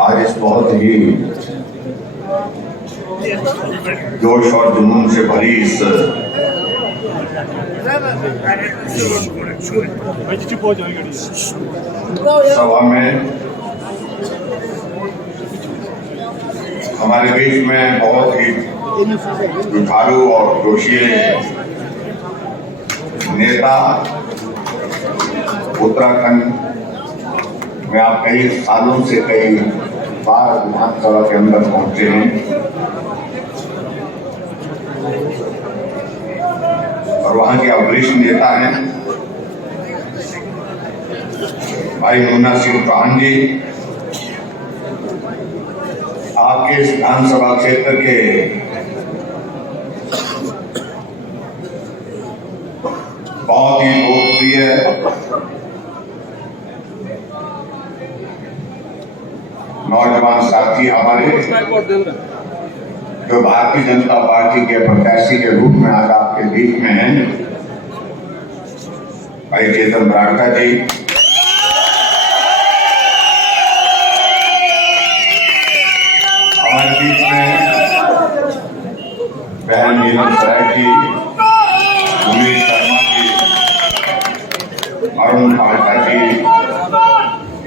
आज इस बहुत ही जोश और जुनून से भरी इस सभा में हमारे बीच में बहुत ही जुझारू और जोशीले नेता उत्तराखंड में आप कई सालों से कई बार विधानसभा के अंदर पहुंचे हैं और वहां के वरिष्ठ नेता हैं भाई मुन्ना सिंह चौहान जी। आपके इस विधानसभा क्षेत्र के बहुत ही लोकप्रिय नौजवान साथी हमारे जो भारतीय जनता पार्टी के प्रत्याशी के रूप में आज आपके बीच में हैं, भाई चेतन बरागटा जी, हमारे बीच में बहन नीलम सराय जी, उमेश शर्मा जी, अरुण पाल्टा जी,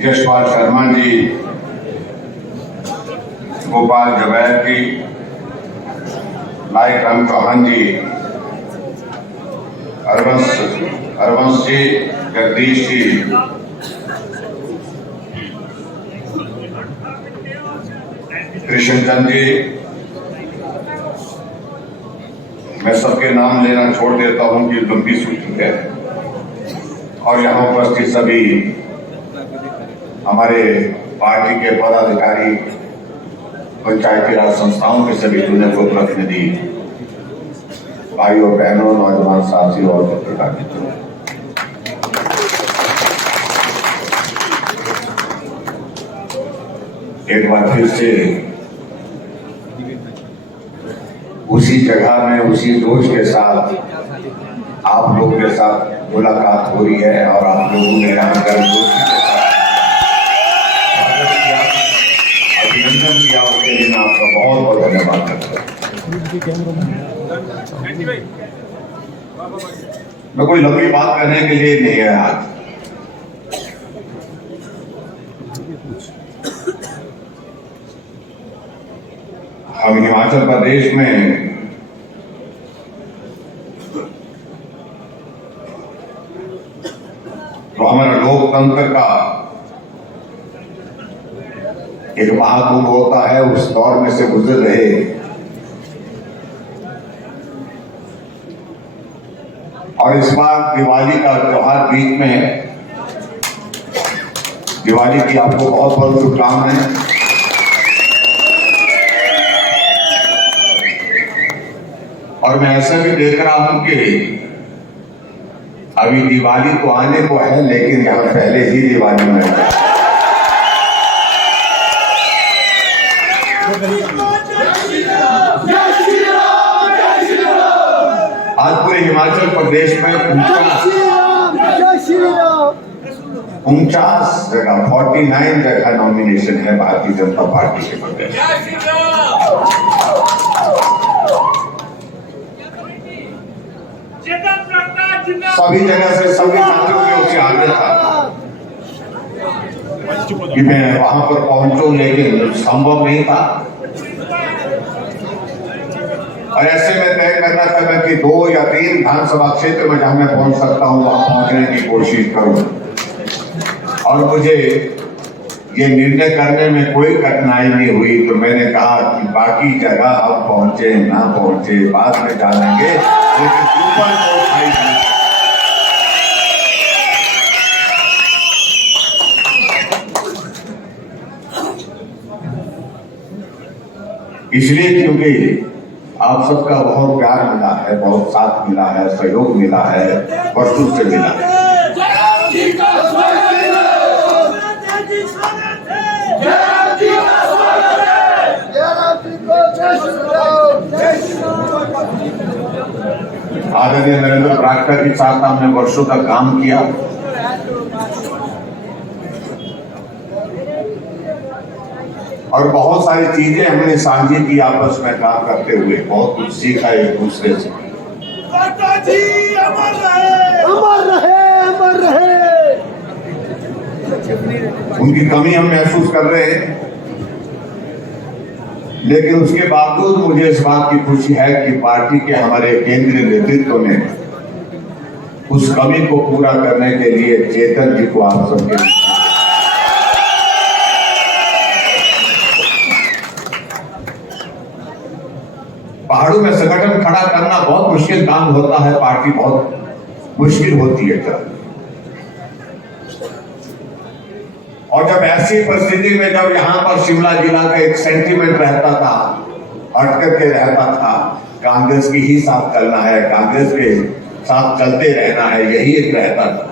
यशपाल शर्मा जी, गोपाल जवैर जी, लाइक राम चौहान जी, हरवंश जी, जगदीश जी, कृष्णचंद जी, मैं सबके नाम लेना छोड़ देता हूं कि लंबी सूची है। और यहाँ उपस्थित सभी हमारे पार्टी के पदाधिकारी, पंचायती राज संस्थाओं के सभी चुने हुए प्रतिनिधि, भाइयों बहनों, नौजवान साथियों और पत्रकार मित्रों, एक बार फिर से उसी जगह में उसी जोश के साथ आप लोगों के साथ मुलाकात हो रही है और आप लोगों ने यहाँ कर अभिनंदन किया, उसके लिए मैं आपका बहुत बहुत धन्यवाद करता हूँ। मैं कोई लंबी बात करने के लिए नहीं है आज। हम हिमाचल प्रदेश में तो हमारा लोकतंत्र का एक महाकुंभ होता है, उस दौर में से गुजर रहे और इस बार दिवाली का त्योहार बीच में है। दिवाली की आपको बहुत बहुत शुभकामनाएं। और मैं ऐसा भी देख रहा हूं कि अभी दिवाली तो आने को है, लेकिन यहां पहले ही दिवाली में आज पूरे हिमाचल प्रदेश में 49 जगह 49 जगह नॉमिनेशन है भारतीय जनता पार्टी के प्रदेश। सभी जगह से सभी साथियों की ओर से आगे था कि मैं वहां पर पहुंचूं, लेकिन संभव नहीं था। और ऐसे में तय करना था कि 2 या 3 विधानसभा क्षेत्र में जहां मैं पहुंच सकता हूं वहां पहुंचने की कोशिश करूं। और मुझे ये निर्णय करने में कोई कठिनाई नहीं हुई, तो मैंने कहा कि बाकी जगह अब पहुंचे ना पहुंचे बाद में जानेंगे, लेकिन ऊपर इसलिए क्योंकि आप सबका बहुत प्यार मिला है, बहुत साथ मिला है, सहयोग मिला है, वर्षों से मिला है। आदरणीय नरेंद्र बरागटा के साथ हमने वर्षों तक काम किया और बहुत सारी चीजें हमने साझी की आपस में काम करते हुए, बहुत कुछ सीखा एक दूसरे से। जी अमर रहे, अमर रहे, अमर रहे। उनकी कमी हम महसूस कर रहे हैं, लेकिन उसके बावजूद मुझे इस बात की खुशी है कि पार्टी के हमारे केंद्रीय नेतृत्व ने उस कमी को पूरा करने के लिए चेतन जी को आप सबके पहाड़ों में संगठन खड़ा करना बहुत मुश्किल काम होता है, पार्टी बहुत मुश्किल होती है चल। और जब ऐसी परिस्थिति में जब यहाँ पर शिमला जिला का एक सेंटीमेंट रहता था, अटक के रहता था, कांग्रेस की ही साथ चलना है, कांग्रेस के साथ चलते रहना है, यही एक रहता था।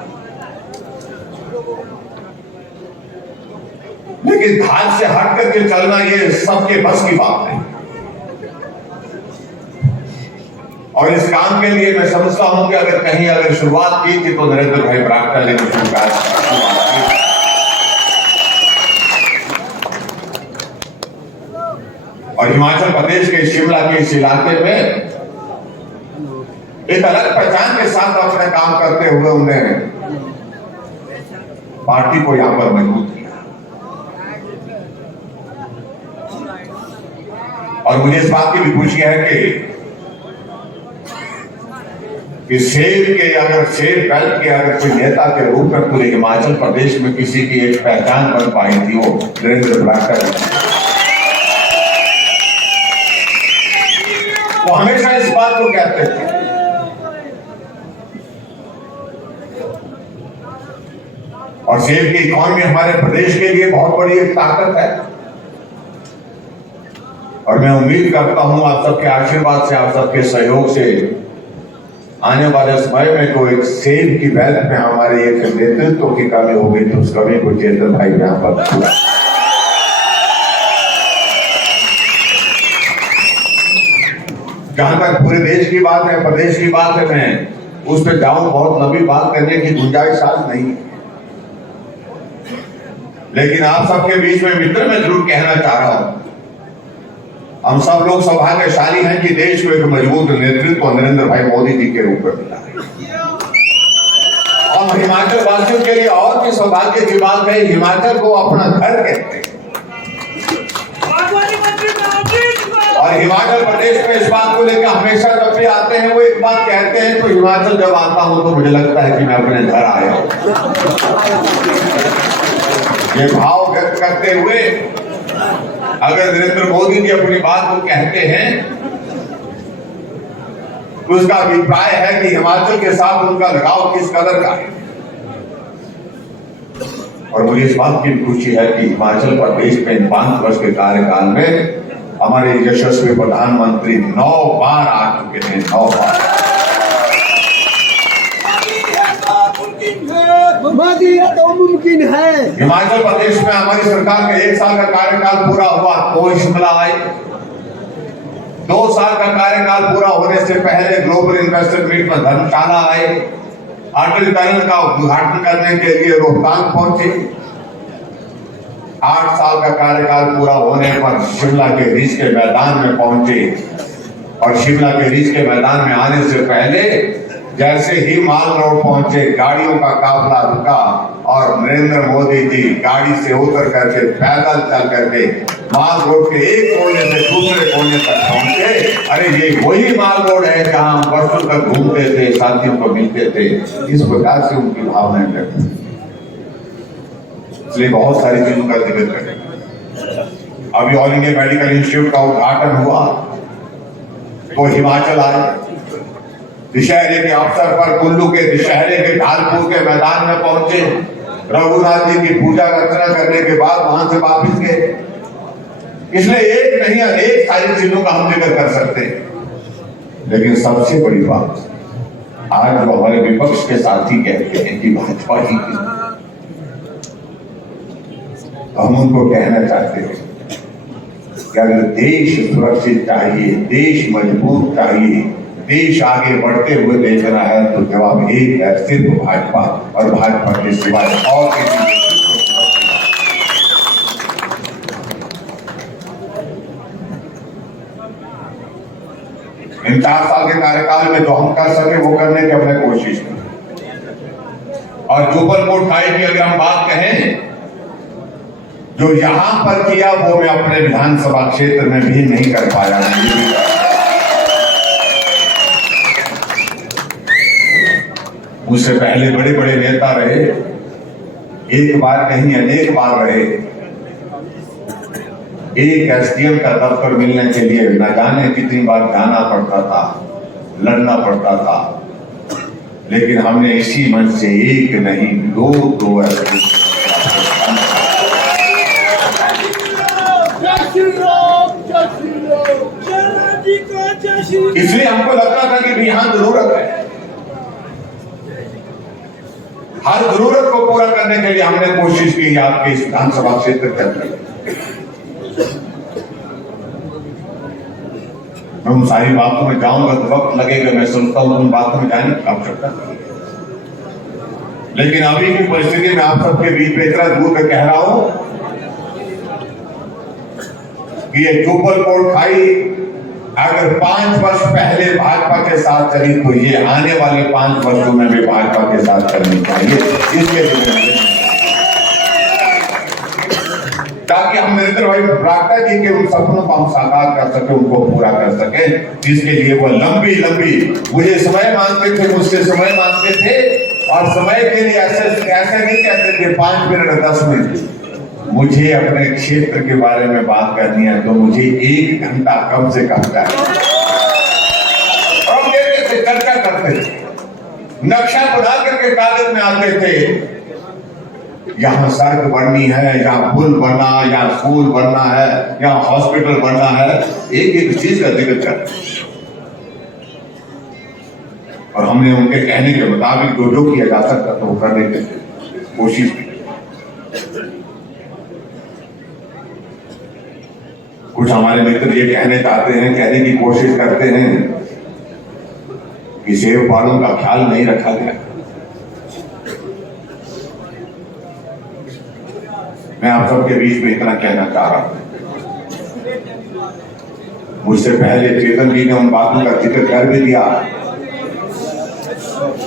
लेकिन धार से हट करके चलना ये सबके बस की बात नहीं। और इस काम के लिए मैं समझता हूं कि अगर शुरुआत की थी तो नरेंद्र भाई बरागटा ने शुरुआत की। और हिमाचल प्रदेश के शिमला के इस इलाके में एक अलग पहचान के साथ अपना काम करते हुए उन्होंने पार्टी को यहां पर मजबूत किया। और मुझे इस बात की भी खुशी है कि शेर बेल्ट के अगर कोई नेता के रूप में पूरे हिमाचल प्रदेश में किसी की एक पहचान बन पाई थी, वो नरेंद्र बरागटा। वो हमेशा इस बात को कहते थे और शेर की इकॉनमी हमारे प्रदेश के लिए बहुत बड़ी एक ताकत है। और मैं उम्मीद करता हूं आप सबके आशीर्वाद से, आप सबके सहयोग से आने वाले समय में कोई एक सेब की वेल्थ में हमारे एक नेतृत्व की कमी होगी तो उस कमी को चेतन भाई यहां पर पूरा। जहां तक पूरे देश की बात है, प्रदेश की बात है, मैं उस पर जाऊं, बहुत लंबी बात करने की गुंजाइश आज नहीं है। लेकिन आप सबके बीच में मित्र मैं जरूर कहना चाह रहा हूं, हम सब लोग सौभाग्यशाली हैं कि देश को एक मजबूत नेतृत्व नरेंद्र भाई मोदी जी के रूप में मिला है। और हिमाचल वासियों के लिए और भी सौभाग्य की बात है, हिमाचल को अपना घर कहते हैं। और हिमाचल प्रदेश में इस बात को लेकर हमेशा जब भी आते हैं वो एक बात कहते हैं, तो हिमाचल जब आता हूं तो मुझे लगता है कि मैं अपने घर आया हूं। ये भाव व्यक्त करते हुए अगर नरेंद्र मोदी जी अपनी बात को कहते हैं तो उसका अभिप्राय है कि हिमाचल के साथ उनका लगाव किस कदर का है। और मुझे इस बात की खुशी है कि हिमाचल प्रदेश में 5 वर्ष के कार्यकाल में हमारे यशस्वी प्रधानमंत्री 9 बार आ चुके हैं, 9 बार। मोदी तो मुमकिन है। हिमाचल प्रदेश में हमारी सरकार का 1 साल का कार्यकाल पूरा हुआ तो शिमला आई। 2 साल का कार्यकाल पूरा होने से पहले ग्लोबल इन्वेस्टर मीट में धर्मशाला आए। अटल टनल का उद्घाटन करने के लिए रोहतांग पहुंचे। 8 साल का कार्यकाल पूरा होने पर शिमला के रिज के मैदान में पहुंचे। और शिमला के रिज के मैदान में आने से पहले जैसे ही माल रोड पहुंचे, गाड़ियों का काफिला रुका और नरेंद्र मोदी जी गाड़ी से उतर करके पैदल चल करके माल रोड के एक कोने से दूसरे कोने तक पहुंचे। अरे ये वही माल रोड है जहां हम वर्षों तक घूमते थे, साथियों को मिलते थे। इस प्रकार से उनकी भावनाएं व्यक्त, इसलिए बहुत सारी चीजों का जिक्र करें। अभी ऑल इंडिया मेडिकल इंस्टीट्यूट का उद्घाटन हुआ तो हिमाचल आए। दशहरे के अवसर पर कुल्लू के दशहरे के ढालपुर के मैदान में पहुंचे। रघुनाथ जी की पूजा अर्चना करने के बाद वहां से वापस गए। इसलिए एक नहीं अनेक सारी चीजों का हम जिक्र कर सकते हैं। लेकिन सबसे बड़ी बात आज जो हमारे विपक्ष के साथी कहते हैं कि भाजपा ही की, हम उनको कहना चाहते हैं कि अगर देश सुरक्षित चाहिए, देश मजबूत चाहिए, देश आगे बढ़ते हुए देखना है तो जवाब एक है, सिर्फ भाजपा और भाजपा के सिवाय और किसी। कार्यकाल में जो हम कर सके वो करने की हमने कोशिश की। और जुब्बल कोटखाई की अगर हम बात कहें, जो यहां पर किया वो मैं अपने विधानसभा क्षेत्र में भी नहीं कर पाया। मुझसे पहले बड़े बड़े नेता रहे, एक बार नहीं अनेक बार रहे। एक एसडीएम का दफ्तर मिलने के लिए न जाने कितनी बार जाना पड़ता था, लड़ना पड़ता था, लेकिन हमने इसी मंच से एक नहीं दो एसडीएम। इसलिए हमको लगता था कि यहां जरूरत है, हर जरूरत को पूरा करने के लिए हमने कोशिश की आपके इस विधानसभा क्षेत्र के अंदर। मैं उन सारी बातों में जाऊंगा तो वक्त लगेगा, मैं सुनता हूं उन बातों में जाने की आवश्यकता नहीं। लेकिन अभी की परिस्थिति में आप सबके बीच में इतना दूर में कह रहा हूं कि ये जुब्बल कोटखाई अगर 5 वर्ष पहले भाजपा के साथ चली तो ये आने वाले 5 वर्षों में भी भाजपा के साथ चलनी चाहिए, इसके लिए ताकि हम नरेंद्र भाई बरागटा जी के उन सपनों को हम साकार कर सके, उनको पूरा कर सके, जिसके लिए वो लंबी मुझे समय मांगते थे, मुझसे समय मांगते थे। और समय के लिए ऐसे नहीं कहते थे 5 मिनट 10 मिनट। मुझे अपने क्षेत्र के बारे में बात करनी है तो मुझे 1 घंटा कम से कम चाहिए। हम कहते थे, चर्चा करते थे, नक्शा बना करके कागज में आते थे, यहाँ सड़क बननी है, यहाँ पुल बनना, यहाँ स्कूल बनना है, यहाँ हॉस्पिटल बनना है, एक चीज का जिक्र करते। और हमने उनके कहने के मुताबिक जो किया जा सकता था वो करने की कोशिश की। कुछ हमारे मित्र ये कहने की कोशिश करते हैं कि सेब वालों का ख्याल नहीं रखा गया। मैं आप सबके बीच में इतना कहना चाह रहा हूं, मुझसे पहले चेतन जी ने उन बातों का जिक्र कर भी दिया,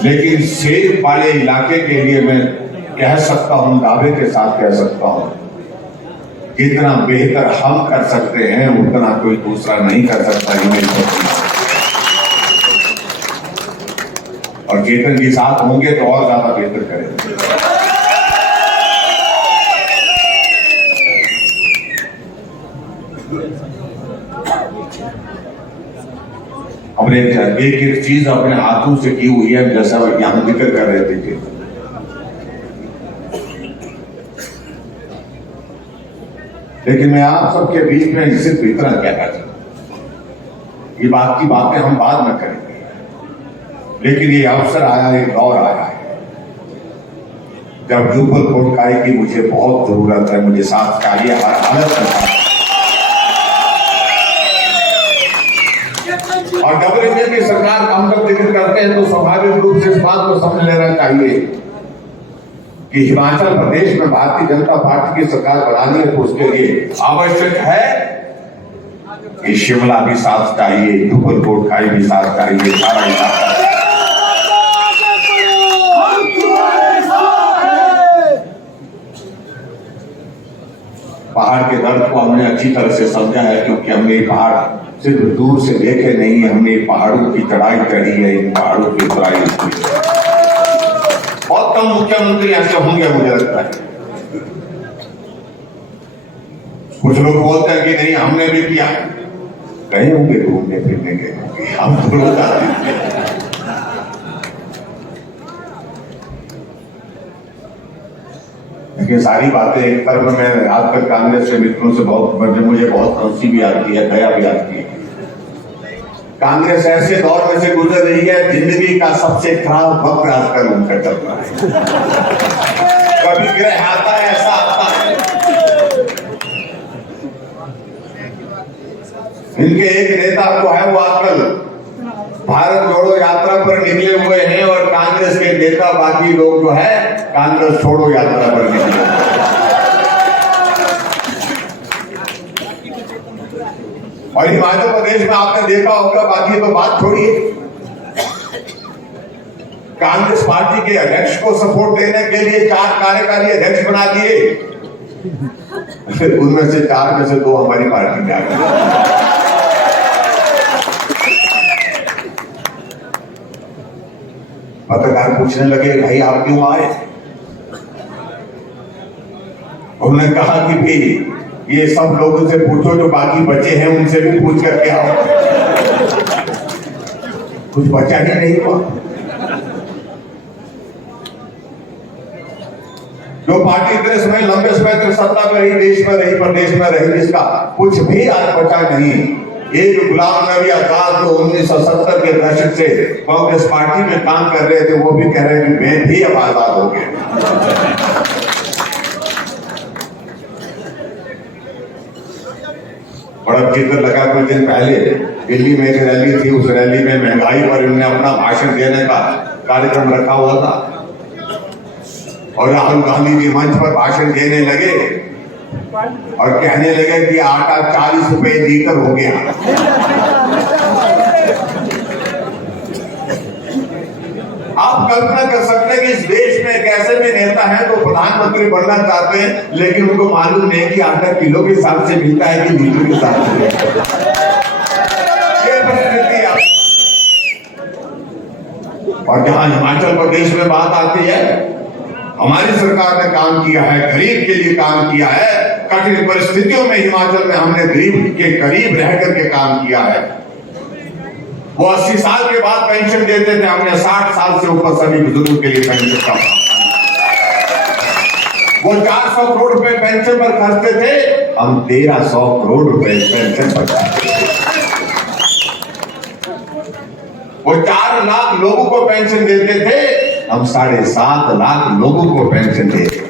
लेकिन सेब वाले इलाके के लिए मैं कह सकता हूं, दावे के साथ कह सकता हूं, जितना बेहतर हम कर सकते हैं उतना कोई दूसरा नहीं कर सकता। और चेतन जी साथ होंगे तो और ज्यादा बेहतर करेंगे। हमने एक चीज अपने हाथों से की हुई है, जैसा यहां जिक्र कर रहे थे। लेकिन मैं आप सबके बीच में सिर्फ इतना कहना चाहता हूं, ये बात की बातें हम बाद में करेंगे, लेकिन ये अवसर आया, एक दौर आया है जब जुब्बल कोटखाई की मुझे बहुत जरूरत है, मुझे साथ चाहिए हर हालत में। और डबल इंजन की सरकार का हम जब जिक्र करते हैं तो स्वाभाविक रूप से इस बात को समझ लेना चाहिए कि हिमाचल प्रदेश में भारतीय जनता पार्टी की सरकार बनानी है तो उसके लिए आवश्यक है कि शिमला भी साथ चाहिए, जुब्बल कोटखाई भी साथ चाहिए, सारा इलाका। पहाड़ के दर्द को हमने अच्छी तरह से समझा है, क्योंकि हमने ये पहाड़ सिर्फ दूर से देखे नहीं, हमने पहाड़ों की चढ़ाई चढ़ी है, इन पहाड़ों की चढ़ाई की। बहुत कम मुख्यमंत्री ऐसे होंगे मुझे लगता है। कुछ लोग बोलते हैं कि नहीं हमने भी किया, गए होंगे घूमने फिरने के, हम तो लोग आते हैं। लेकिन सारी बातें एक तरफ में आज तक कांग्रेस के मित्रों से मुझे बहुत हंसी भी आती है, दया भी आती है। कांग्रेस ऐसे दौर में से गुजर रही है, जिंदगी का सबसे खराब वक्त आजकल उनका चल रहा है। कभी ग्रह आता है, ऐसा आता है। इनके एक नेता तो है वो आजकल भारत जोड़ो यात्रा पर निकले हुए हैं, और कांग्रेस के नेता बाकी लोग जो है कांग्रेस छोड़ो यात्रा पर निकले। और हिमाचल प्रदेश में आपने देखा होगा, बाकी तो बात छोड़िए, कांग्रेस पार्टी के अध्यक्ष को सपोर्ट देने के लिए 4 कार्यकारी अध्यक्ष बना दिए। उनमें से 4 में से 2 हमारी पार्टी में आ गए। पत्रकार पूछने लगे, भाई आप क्यों आए? उन्होंने कहा कि भाई ये सब लोगों से पूछो, जो बाकी बचे हैं उनसे भी पूछ करके आओ। कुछ बचा ही नहीं हुआ। जो पार्टी इतने समय लंबे समय तक सत्ता में रही, देश में रही, प्रदेश में रही, जिसका कुछ भी आज बचा नहीं। एक गुलाम नबी आजाद जो 1970 के दशक से कांग्रेस पार्टी में काम कर रहे थे, वो भी कह रहे हैं कि मैं भी अब आजाद हो गया। बड़ा चित्र लगा कुछ दिन पहले दिल्ली में एक रैली थी। उस रैली में महंगाई पर इन्होंने अपना भाषण देने का कार्यक्रम रखा हुआ था और राहुल गांधी जी मंच पर भाषण देने लगे और कहने लगे कि आटा 40 रुपए लीटर हो गया। आप कल्पना कर सकते हैं कि इस देश में एक ऐसे भी नेता है जो प्रधानमंत्री बनना चाहते हैं, लेकिन उनको मालूम नहीं कि आटा किलो के हिसाब से मिलता है कि लीटर के हिसाब से। ये परिस्थिति है। और जहां हिमाचल प्रदेश में बात आती है, हमारी सरकार ने काम किया है, गरीब के लिए काम किया है। कठिन परिस्थितियों में हिमाचल में हमने गरीब के करीब रह करके काम किया है। वो 80 साल के बाद पेंशन देते थे, हमने 60 साल से ऊपर सभी बुजुर्गों के लिए पेंशन का। वो 400 करोड़ रुपए पेंशन पर खर्चते थे, हम 1300 करोड़ रुपए पेंशन पर खर्चते थे। वो 4 लाख लोगों को पेंशन देते थे, हम 7.5 लाख लोगों को पेंशन देते।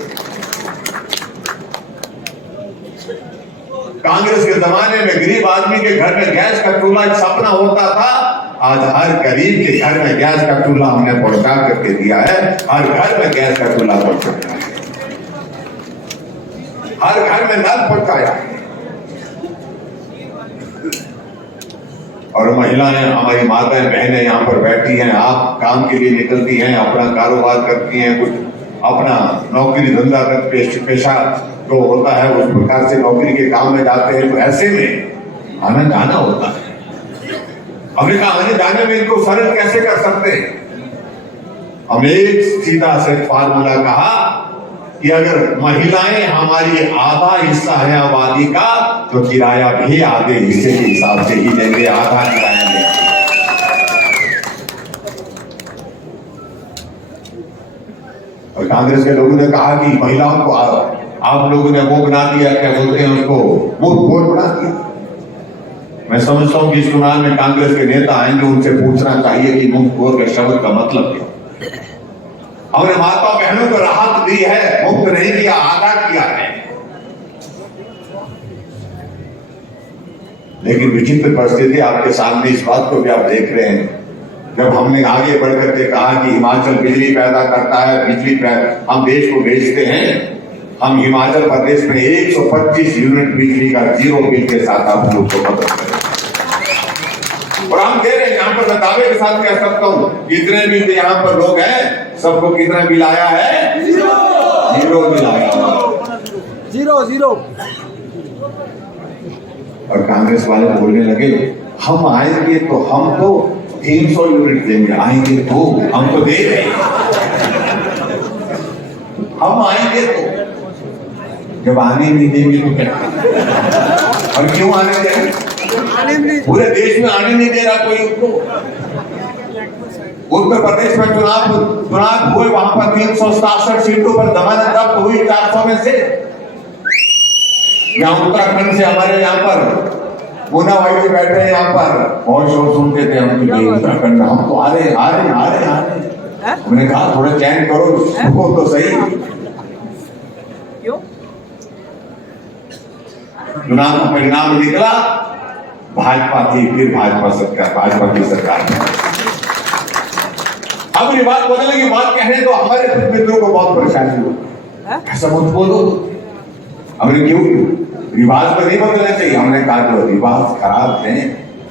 कांग्रेस के जमाने में गरीब आदमी के घर में गैस का चूल्हा एक सपना होता था। आज हर गरीब के घर में गैस का चूल्हा हमने पहुंचा करके दिया है। हर घर में गैस का चूल्हा पहुंचा है, हर घर में नल पहुंचाया है। और महिलाएं, हमारी माताएं बहनें यहाँ पर बैठी हैं, आप काम के लिए निकलती हैं, अपना कारोबार करती हैं, कुछ अपना नौकरी धंधा कर पेशा जो होता है उस प्रकार से नौकरी के काम में जाते हैं। तो ऐसे में आना जाना होता है। अमेरिका आने जाने में इनको सरल कैसे कर सकते हैं? हमने एक सीधा से फार्मूला कहा कि अगर महिलाएं हमारी आधा हिस्सा है आबादी का, तो किराया भी आधे हिस्से के हिसाब से ही देंगे, आधा किराया देंगे। और कांग्रेस के लोगों ने कहा कि महिलाओं को आप लोगों ने वो बना दिया, क्या बोलते हैं उसको, मुफ्त वोट बना दिया। मैं समझता हूं कि इस चुनाव में कांग्रेस के नेता आएंगे, उनसे पूछना चाहिए कि मुफ्त वोट के शब्द का मतलब क्या। हमने माता बहनों को राहत दी है, मुफ्त नहीं किया, आधा किया है। लेकिन विचित्र परिस्थिति आपके सामने इस बात को भी आप देख रहे हैं। जब हमने आगे बढ़कर के कहा कि हिमाचल बिजली पैदा करता है, बिजली हम देश को बेचते हैं, हम हिमाचल प्रदेश में 125 यूनिट बिजली का 0 बिल के साथ आप लोग को मदद करें। और हम दे रहे हैं, यहाँ पर मैं दावे के साथ कह सकता हूँ, जितने भी यहाँ पर लोग हैं सबको कितना बिल आया है? 0 बिल आया। 0। और कांग्रेस वाले बोलने लगे, हम आएंगे तो हम तो 300 यूनिट देंगे, आएंगे तो हम तो दे रहे हैं, हम आएंगे तो। जब आने नहीं देंगे तो क्या? और क्यों आने देंगे? पूरे देश में आने नहीं दे रहा कोई उनको। उत्तर प्रदेश में चुनाव हुए, वहां पर 367 सीटों पर जमानत जब्त हुई 400 में से। यहाँ उत्तराखंड से हमारे यहाँ पर पूना भाई जी बैठे हैं, यहाँ पर बहुत शोर सुनते थे हम कि उत्तराखंड हम तो आ रहे। हमने कहा थोड़ा चैन करो, रुको तो सही। चुनाव का परिणाम निकला, भाजपा थी, फिर भाजपा की सरकार। अब ये बात बदलेगी, बात कहने तो हमारे कुछ मित्रों को बहुत परेशानी हुई, ऐसा मत बोलो। हमने क्यों? रिवाज पर नहीं बदलना चाहिए। हमने कहा जो रिवाज खराब है,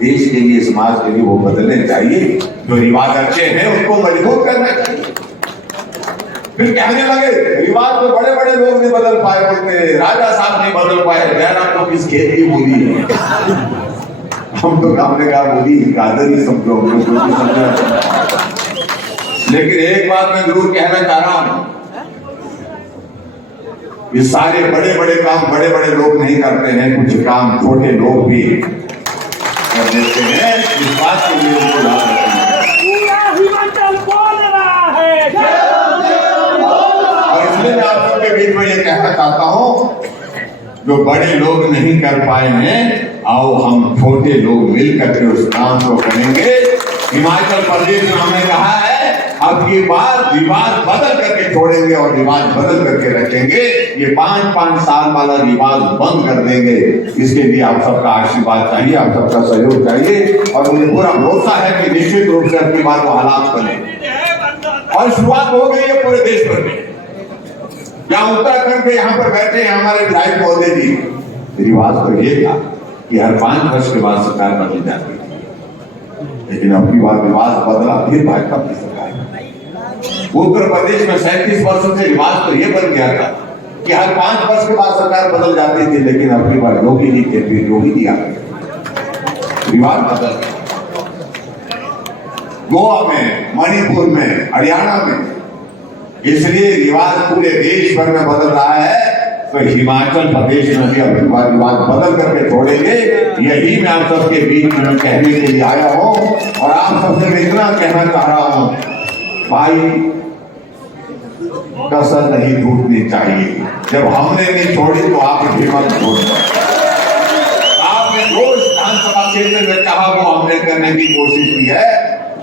देश के लिए, समाज के लिए वो बदलने चाहिए। जो रिवाज अच्छे हैं उसको मजबूत करना चाहिए। फिर कहने लगे रिवाज तो बड़े बड़े लोग नहीं बदल पाए, बोलते राजा साहब नहीं बदल पाए, जयराम तो किस खेत की मूली है। हम तो हमने कहा मूली गाजर ही समझो, हम लोग कुछ समझा। लेकिन एक बात मैं जरूर कहना चाह रहा हूं, ये सारे बड़े बड़े काम बड़े बड़े लोग नहीं करते हैं, कुछ काम छोटे लोग भी कर देते हैं। इस बात के लिए उनको याद रखना है। और इसलिए मैं आप सबके बीच में ये कहना चाहता हूं, जो बड़े लोग नहीं कर पाए हैं, आओ हम छोटे लोग मिलकर के उस काम को करेंगे। हिमाचल प्रदेश में हमने कहा है अब की बार रिवाज बदल करके छोड़ेंगे और रिवाज बदल करके रखेंगे। ये 5-5 साल वाला रिवाज बंद कर देंगे। इसके लिए आप सबका आशीर्वाद चाहिए, आप सबका सहयोग चाहिए। और मुझे पूरा भरोसा है कि निश्चित रूप से अब की बार वो हालात बने और शुरुआत हो गई है पूरे देश भर में। यहाँ उत्तराखंड के यहाँ पर बैठे हैं हमारे विधायक महोदय जी, रिवाज तो ये था कि हर 5 वर्ष के बाद सरकार बदल जाती है, लेकिन अब की बार रिवाज बदला, फिर भाजपा की सरकार। उत्तर प्रदेश में 37 वर्षों से रिवाज तो ये बन गया था कि हर 5 वर्ष के बाद सरकार बदल जाती थी, लेकिन अब की बार योगी जी के फिर योगी दिया रिवाज बदल गया। गोवा में, मणिपुर में, हरियाणा में, इसलिए रिवाज पूरे देश भर में बदल रहा है। तो हिमाचल प्रदेश में भी अब रिवाज बदल करके छोड़ेंगे। यही मैं आप सबके बीच में कहने के लिए आया हूं। और आप सबसे मैं इतना कहना चाह रहा हूं, भाई कसर नहीं टूटनी चाहिए। जब हमने नहीं छोड़ी तो आप भी मत छोड़ना। आपने जो विधानसभा क्षेत्र में कहा वो हमने करने की कोशिश की है।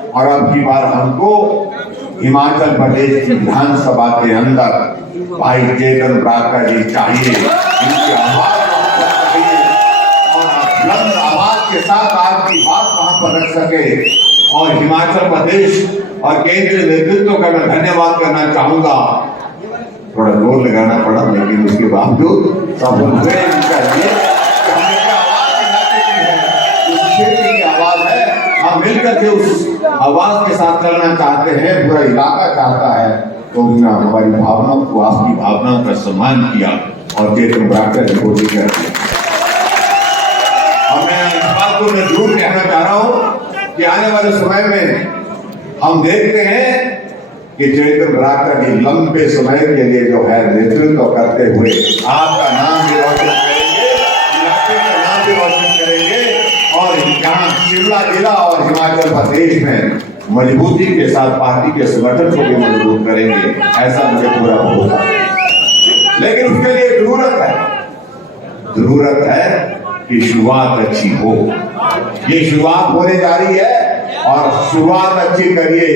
और अब की बार हमको हिमाचल प्रदेश की विधानसभा के अंदर भाई चेतन बरागटा जी चाहिए। इनकी आवाज और बुलंद आवाज के साथ आपकी बात वहां पर रख सके। और हिमाचल प्रदेश और केंद्रीय नेतृत्व का मैं धन्यवाद करना चाहूंगा। थोड़ा जोर लगाना पड़ा, लेकिन उसके बावजूद सब क्षेत्र की आवाज है। हम मिलकर के उस आवाज के साथ चलना चाहते हैं, पूरा इलाका चाहता है। तो उन्होंने हमारी भावनाओं को, आपकी भावनाओं का सम्मान किया और चेतन बरागटा जी को जिक्र किया। और मैं इस बात को मैं जरूर कहना चाह रहा हूं कि आने वाले समय में हम देखते हैं कि चेतन बरागटा जी लंबे समय के लिए जो है नेतृत्व करते हुए आपका नाम भी रोशन करेंगे, इलाके का नाम भी रोशन करेंगे। और यहाँ शिमला जिला और हिमाचल प्रदेश में मजबूती के साथ पार्टी के संगठन को भी मजबूत करेंगे, ऐसा मुझे पूरा भरोसा है। लेकिन उसके लिए जरूरत है कि शुरुआत अच्छी हो। ये शुरुआत होने जा रही है और शुरुआत अच्छी करिए।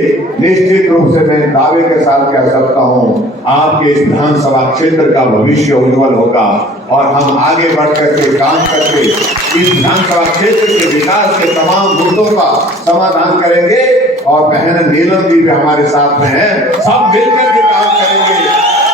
निश्चित रूप से मैं दावे के साथ कह सकता हूं, आपके इस विधानसभा क्षेत्र का भविष्य उज्जवल होगा। और हम आगे बढ़ करके काम करके इस विधानसभा क्षेत्र के विकास के तमाम मुद्दों का समाधान करेंगे। और बहन नीलम जी भी हमारे साथ में है, सब मिलकर के काम करेंगे,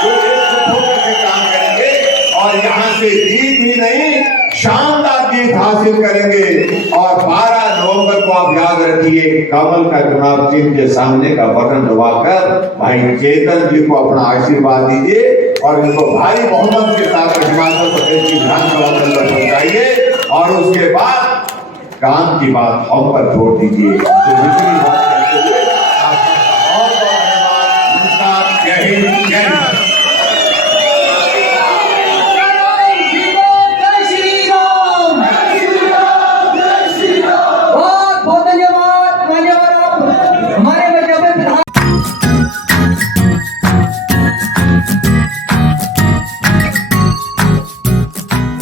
जो एकजुट होकर के काम करेंगे। और यहाँ से जीत ही नहीं, शानदार जीत हासिल करेंगे। और 12 नवंबर को आप याद रखिए, कमल का चुनाव चिन्ह के सामने का बटन दबाकर भाई चेतन जी को अपना आशीर्वाद दीजिए और इनको भारी बहुमत के साथ हिमाचल प्रदेश की विधानसभा में पहुंचाइए। और उसके बाद काम की बात हम पर छोड़ दीजिए। तो